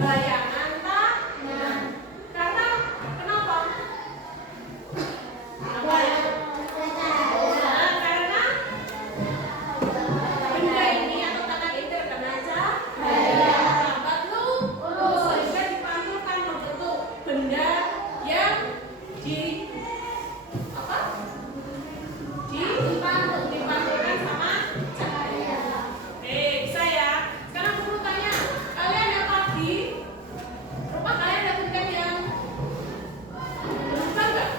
bayangan tangan. Karena kenapa? Apa ya? Karena benda ini atau tangan ini terkena cahaya lambat lurus sehingga dipantulkan membentuk benda yang dipantulkan sama cahaya. Oke, bisa ya. Sekarang aku mau tanya, kalian yang pagi, rumah kalian ada benda yang bukan nggak?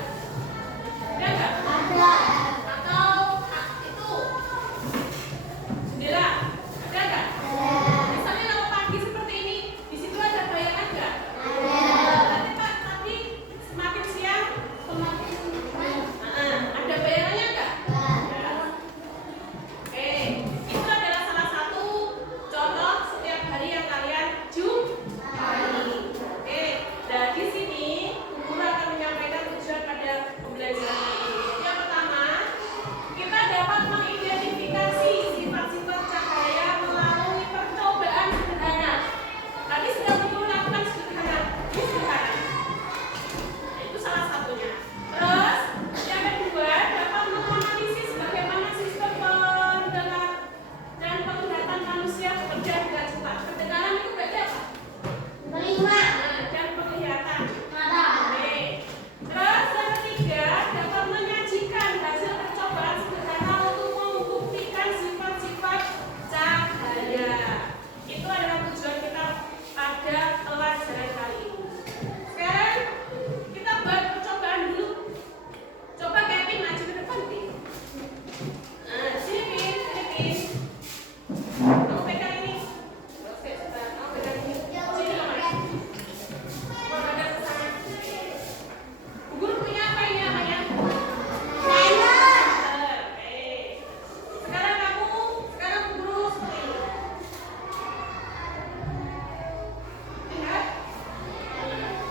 Ada nggak? Ada. Atau itu jendela? Ada nggak? Misalnya kalau pagi seperti ini, di situ ada bayangan nggak? Nanti pagi semakin siang ada bayangannya nggak? Oke, itu adalah salah satu contoh setiap hari yang kalian jumpai. Oke, dan di sini guru akan menyampaikan tujuan pada pembelajaran ini. Yang pertama, kita dapat mengidentifikasi sifat-sifat cahaya melalui percobaan sederhana. Tadi sudah guru lakukan sederhana, ini sederhana. Nah, itu salah satunya. Terus yang kedua, dapat menganalisis bagaimana sistem pendengaran dan penglihatan manusia bekerja dengan cepat. Pendengaran itu berarti apa? Telinga. Dan penglihatan. Mata. Oke. Terus yang ketiga, dapat menyajikan hasil percobaan sederhana untuk membuktikan sifat-sifat cahaya. Itu adalah tujuan kita pada pelajaran kali ini. Sekarang kita buat percobaan dulu. Coba Kevin maju ke depan, Pin. Nah, sini Pin, sini Pin. Kamu pegang ini. Oke, sebentar. Kamu pegang ini. Sini kamu. Mau ada kesana. Bu Guru punya apa ini namanya? Timer. Oke. Sekarang Bu Guru seperti ini. Lihat.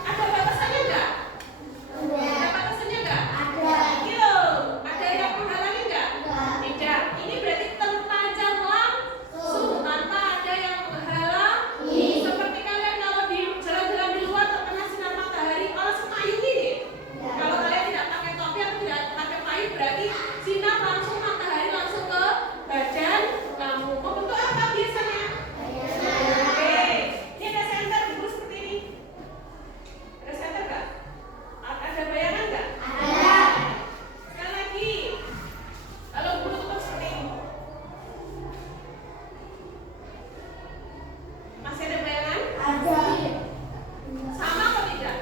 Ada batasannya enggak? Ada batasannya enggak? Ada. Ini loh, ada yang menghalangi enggak? Enggak. Tidak. Ini berarti terpanjang langsung tanpa ada yang menghalangi. Seperti kalian kalau di jalan-jalan di luar terkena sinar matahari, langsung payung ini. Kalau kalian tidak pakai topi atau tidak pakai payung, berarti sinar langsung matahari langsung ke badan kamu. Membentuk apa biasanya? Oke. Ini ada senter Bu Guru seperti ini. Ada senter enggak? Ada bayangan enggak? Ada. Sekali lagi. Kalau guru tutup seperti ini. Masih ada bayangan? Ada. Sama atau tidak?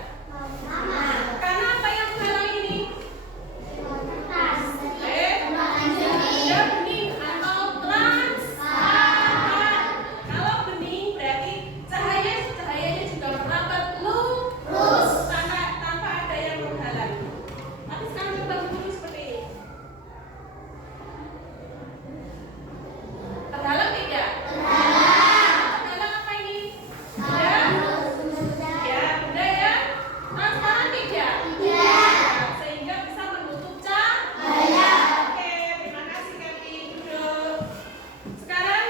Sama. Karena apa yang menghalangi ini? Kertas. Benda bening atau transparan. Kalau bening berarti cahayanya juga merambat lurus tanpa ada yang menghalangi. Tapi sekarang coba guru seperti ini. Terhalang tidak? Terhalang apa ini? Benda? Ya, benda ya. Transparan tidak? Sehingga bisa menutup cahaya. Oke, terima kasih Kevin. Duduk. Sekarang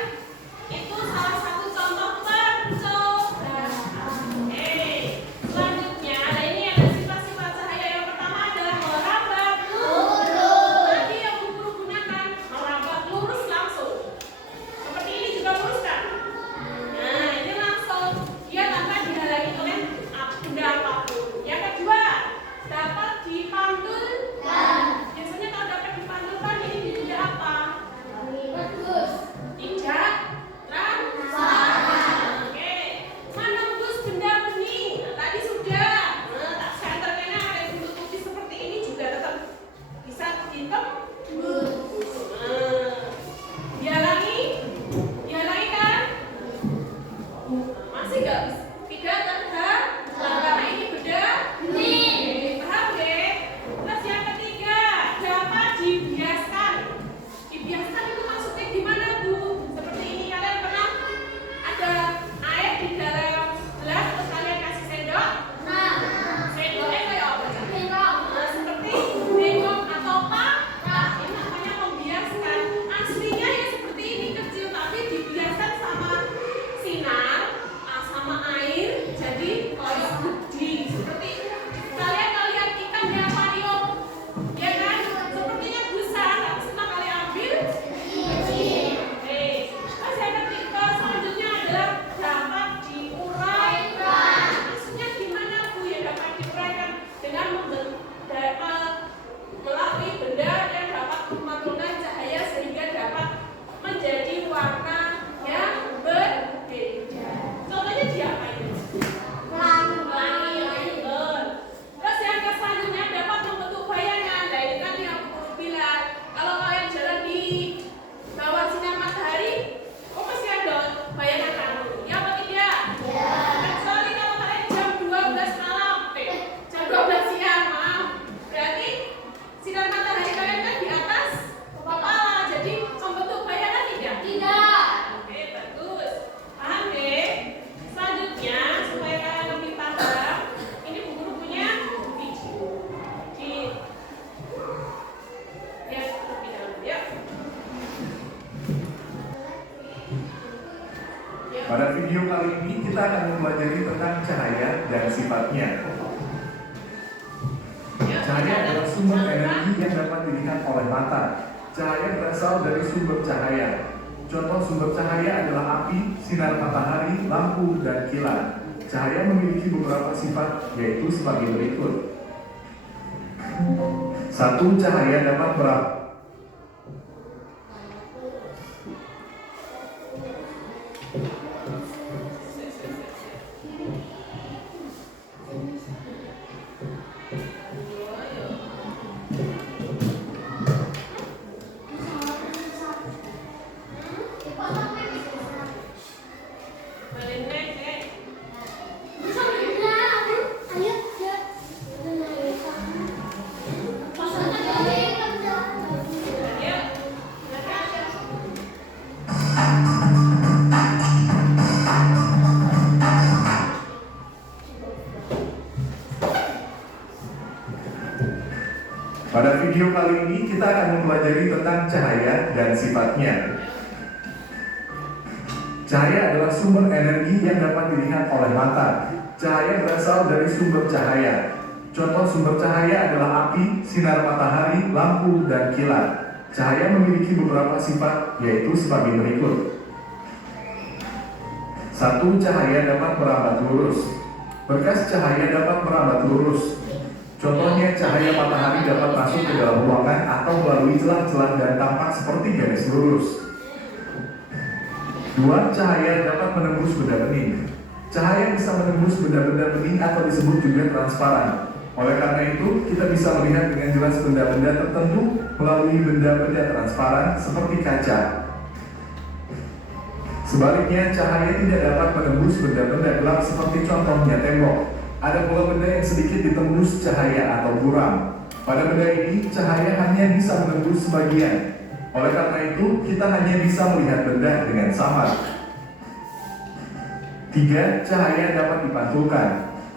itu salah satu contoh percobaan. Selanjutnya, nah ini ada sifat-sifat cahaya. Yang pertama adalah merambat lurus. Tadi yang Bu Guru gunakan merambat lurus langsung. Seperti ini juga lurus kan? Nah, ini langsung dia tanpa dihalangi oleh benda apapun. Yang kedua, dapat dipantulkan. Biasanya kalau dapat dipantulkan ini benda apa? Tidak transparan. Oke. Menembus benda bening. Nah, tadi sudah. Nah, tak senternya ada yang ditutupi seperti ini juga tetap bisa ditembus. Nah, dihalangi kan? Masih nggak bisa? Tidak terhalang karena ini benda bening. Paham deh? Terus yang ketiga, dapat dibiaskan. Dibiaskan itu maksudnya gimana Bu? Seperti ini, kalian pernah ada air di dalam gelas terus kalian kasih sendok? Sendoknya kayak apa? Nah, seperti sendok atau papat. Ini namanya membiaskan. Aslinya ya seperti ini kecil, tapi dibiaskan sama sinar, sama air. Pada video kali ini kita akan mempelajari tentang cahaya dan sifatnya. Cahaya adalah sumber energi yang dapat dilihat oleh mata. Cahaya berasal dari sumber cahaya. Contoh sumber cahaya adalah api, sinar matahari, lampu, dan kilat. Cahaya memiliki beberapa sifat, yaitu sebagai berikut. 1. Cahaya dapat Pada video kali ini kita akan mempelajari tentang cahaya dan sifatnya. Cahaya adalah sumber energi yang dapat dilihat oleh mata. Cahaya berasal dari sumber cahaya. Contoh sumber cahaya adalah api, sinar matahari, lampu, dan kilat. Cahaya memiliki beberapa sifat, yaitu sebagai berikut. 1. Cahaya dapat merambat lurus. Berkas cahaya dapat merambat lurus. Contohnya cahaya matahari dapat masuk ke dalam ruangan atau melalui celah-celah dan tampak seperti garis lurus. 2. Cahaya dapat menembus benda bening. Cahaya bisa menembus benda-benda bening atau disebut juga transparan. Oleh karena itu, kita bisa melihat dengan jelas benda-benda tertentu melalui benda-benda transparan seperti kaca. Sebaliknya, cahaya tidak dapat menembus benda-benda gelap seperti contohnya tembok. Ada pula benda yang sedikit ditembus cahaya atau buram. Pada benda ini, cahaya hanya bisa menembus sebagian. Oleh karena itu, kita hanya bisa melihat benda dengan samar. 3. Cahaya dapat dipantulkan.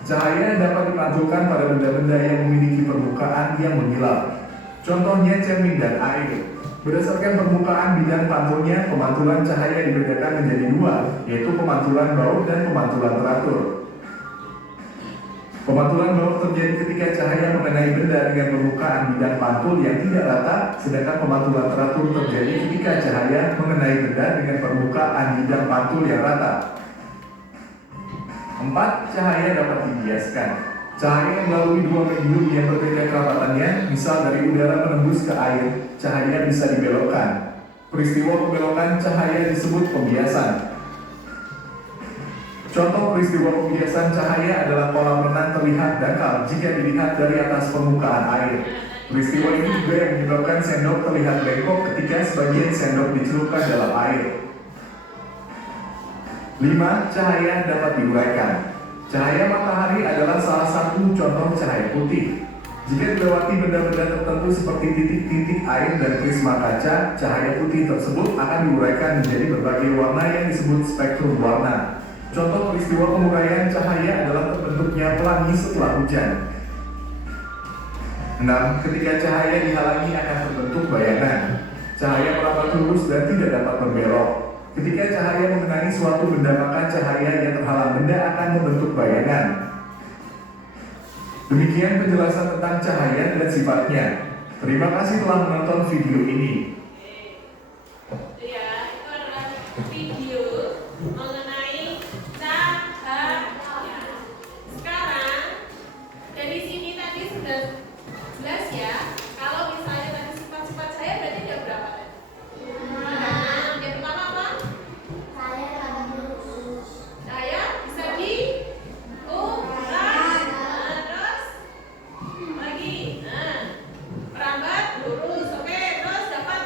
Cahaya dapat dipantulkan pada benda-benda yang memiliki permukaan yang mengkilap. Contohnya cermin dan air. Berdasarkan permukaan bidang pantulnya, pemantulan cahaya dibedakan menjadi 2, yaitu pemantulan baut dan pemantulan teratur. Pemantulan baut terjadi ketika cahaya mengenai benda dengan permukaan bidang pantul yang tidak rata, sedangkan pemantulan teratur terjadi ketika cahaya mengenai benda dengan permukaan bidang pantul yang rata. 4. Cahaya dapat dibiaskan. Cahaya melalui dua medium yang berbeda kerapatannya, misal dari udara menembus ke air, cahaya bisa dibelokkan. Peristiwa pembelokan cahaya disebut pembiasan. Contoh peristiwa pembiasan cahaya adalah kolam renang terlihat dangkal jika dilihat dari atas permukaan air. Peristiwa ini juga yang menyebabkan sendok terlihat bengkok ketika sebagian sendok dicelupkan dalam air. 5. Cahaya dapat diuraikan. Cahaya matahari adalah salah satu contoh cahaya putih. Jika dilewati benda-benda tertentu seperti titik-titik air dan prisma kaca, cahaya putih tersebut akan diuraikan menjadi berbagai warna yang disebut spektrum warna. Contoh peristiwa penguraian cahaya adalah terbentuknya pelangi setelah hujan. 6. Ketika cahaya dihalangi akan terbentuk bayangan. Cahaya merambat lurus dan tidak dapat berbelok. Ketika cahaya mengenai suatu benda, maka cahaya yang terhalang benda akan membentuk bayangan. Demikian penjelasan tentang cahaya dan sifatnya. Terima kasih telah menonton video ini. Ya, itu adalah video mengenai cahaya. Sekarang dari sini tadi sudah jelas ya. Kalau misalnya tadi sifat-sifat cahaya berarti ada berapa tadi? Yang pertama apa? Cahaya bisa diurai. Terus lagi. Merambat lurus. Oke, terus dapat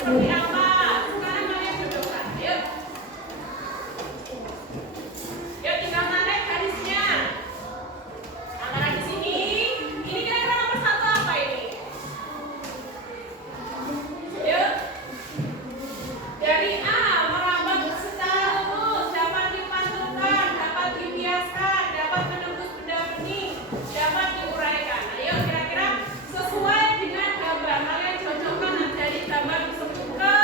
seperti apa? Sekarang kalian jodohkan. Yuk. Yuk tinggal tarik garisnya. Antara di sini. Ini kira-kira nomor 1 apa ini? Yuk. Dari A merambat secara lurus, dapat dipantulkan, dapat dibiaskan, dapat menembus benda bening, dapat diuraikan. Ayo kira-kira sesuai dengan gambar. Kalian cocokkan dari gambar tersebut ke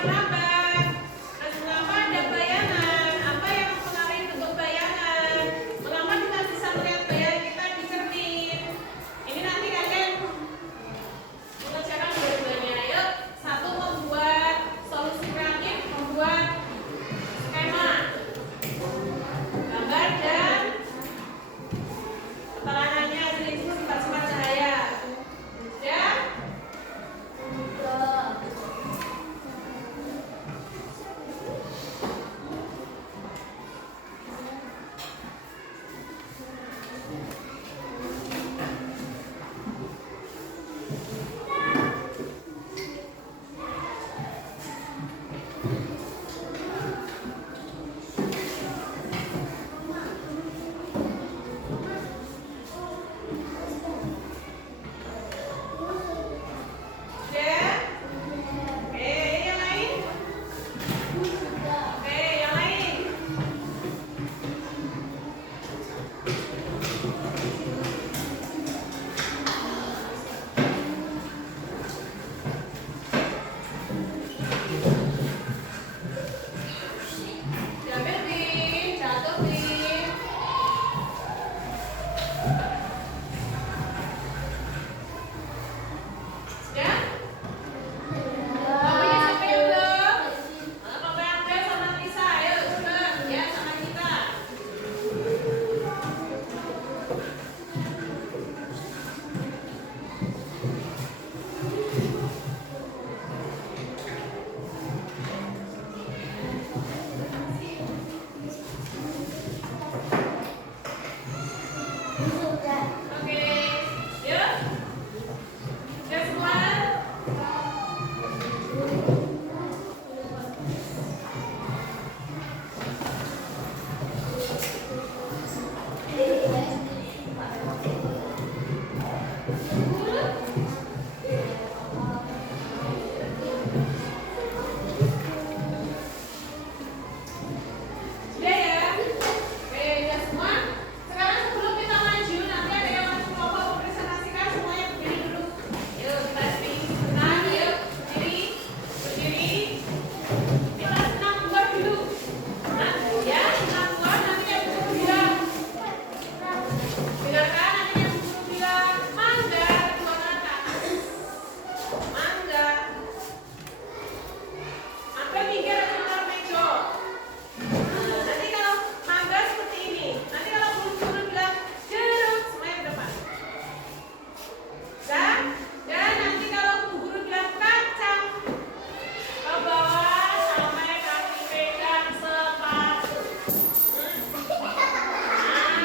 yang melambat. Nah, melambat ada bayangan. Apa yang mempengaruhi bentuk bayangan? Melambat kita bisa melihat bayangan kita di cermin. Ini nanti kalian mengerjakan dua-duanya. Ayo, satu membuat solusi kreatif, membuat skema, gambar dan keterangannya jenis sifat-sifat cahaya. Ya? Ya? Oke, yang lain? Oke, yang lain? Diambil, Bin. Jatuh, Bin. Ya? Kamunya siapa yang belum? Kamu yang udah sama Lisa, ayo cepet ya sama kita. Oke, yuk. Udah semua? Sudah ya? Oke, udah semua? Sekarang sebelum kita maju, nanti ada yang masuk kelompok mempresentasikan semuanya berdiri dulu. Yuk, kita spring sebentar, yuk. Berdiri, berdiri. Kita senam buat dulu. Nah, ya, senam buat nanti yang guru bilang. Dengarkan nanti yang guru bilang, mangga, kedua tangan ke atas. Mangga. Sampai minggir sebentar meja. Nah, nanti kalau mangga seperti ini. Nanti kalau guru bilang jeruk, semuanya ke depan. Dan nanti kalau guru bilang kacang, ke bawah sampai kaki pegang sepatu.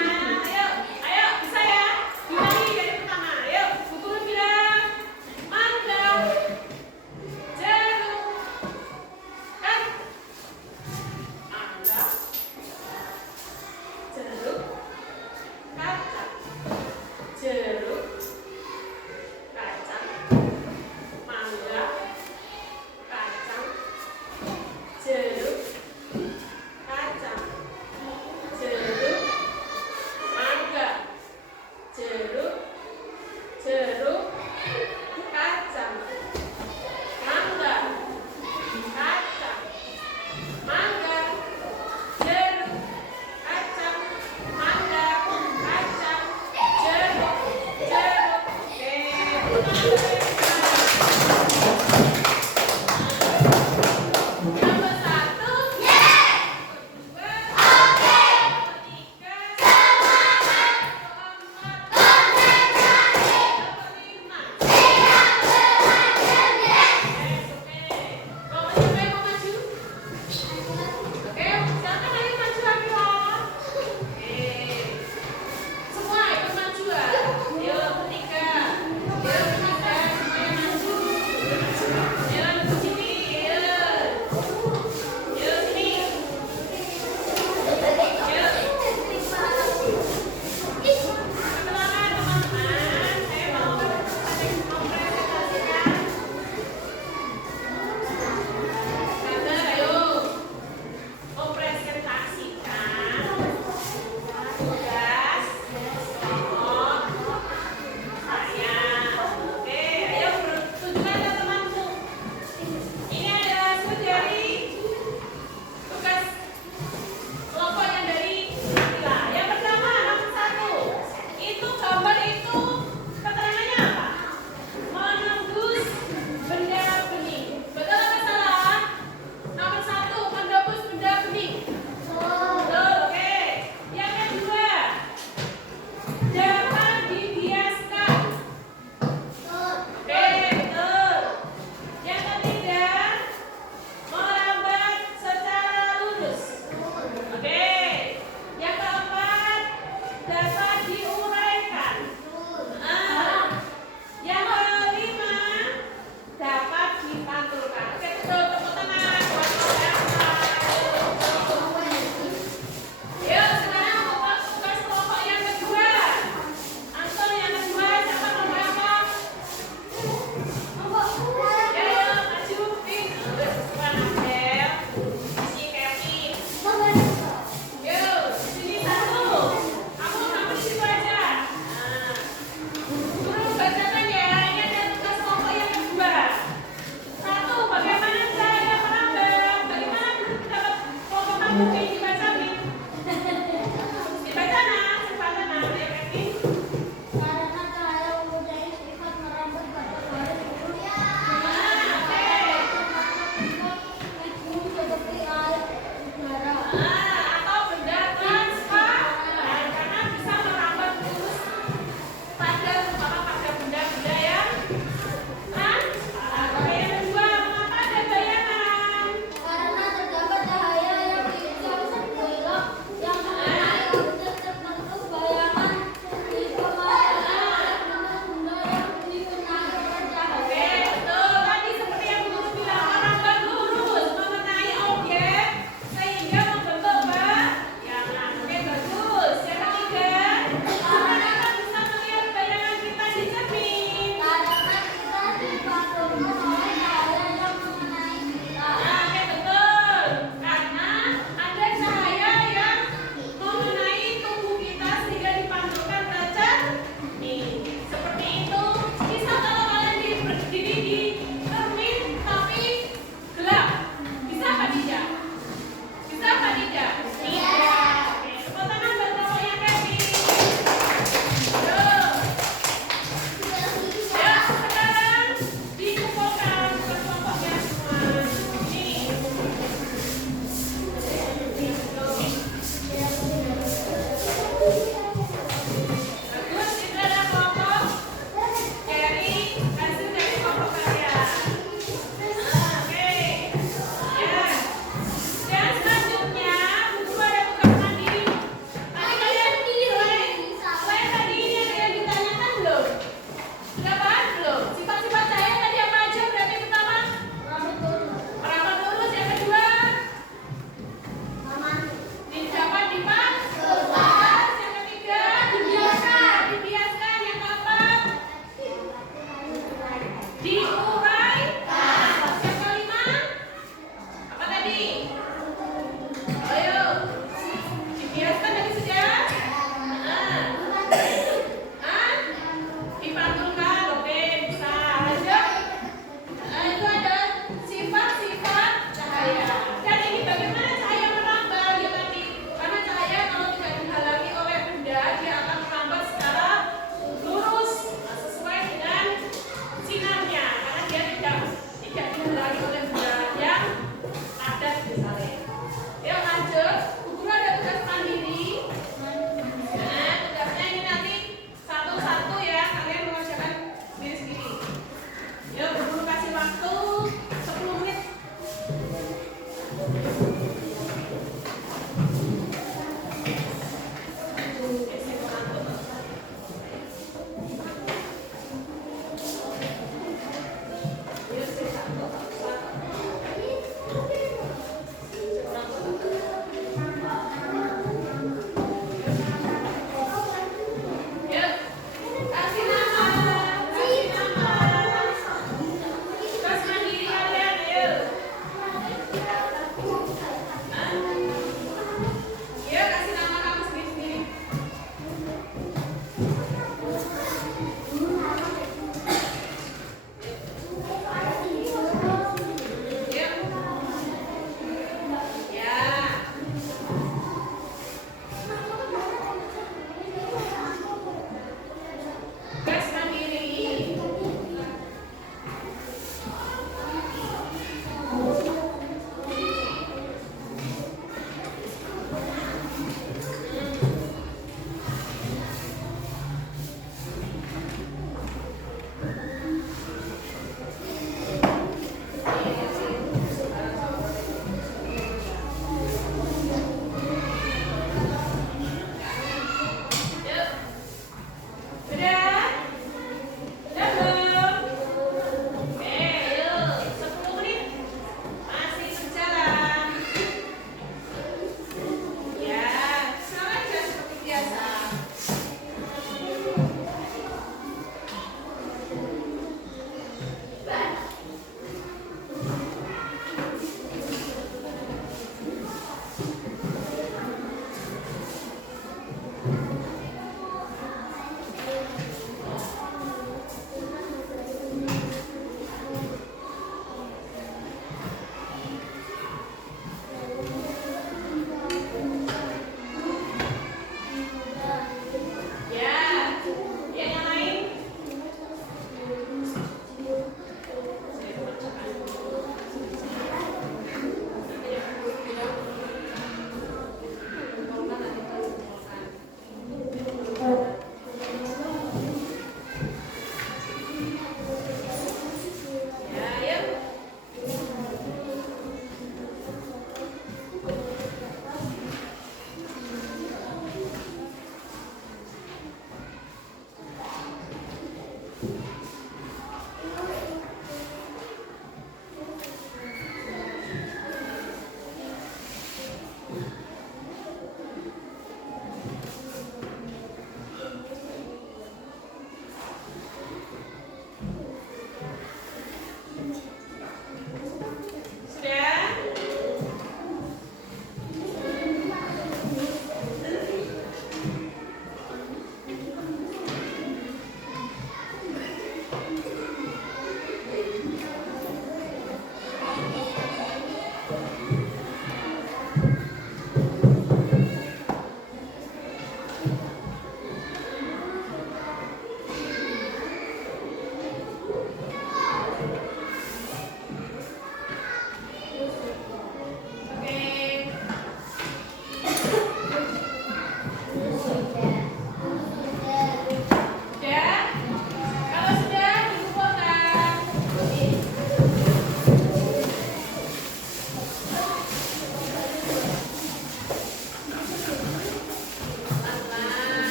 Nah, ayo, bisa ya? Diulangi dari pertama. Ayo, guru bilang mangga, jeruk, kan? Mangga, jeruk, kacang, jeruk, kacang, mangga, kacang, jeruk, kacang, jeruk, mangga, jeruk, kacang, mangga, kacang, mangga, jeruk, kacang, mangga, kacang, jeruk. Oke, nomor satu. Dua. Tiga. Empat. Lima. Oke, siapa yang mau maju? Oke, silakan ayo maju lagi loh. Oke. Semua ikut maju ya. Yuk, bertiga. Yuk, bertiga.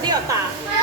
seperti otak.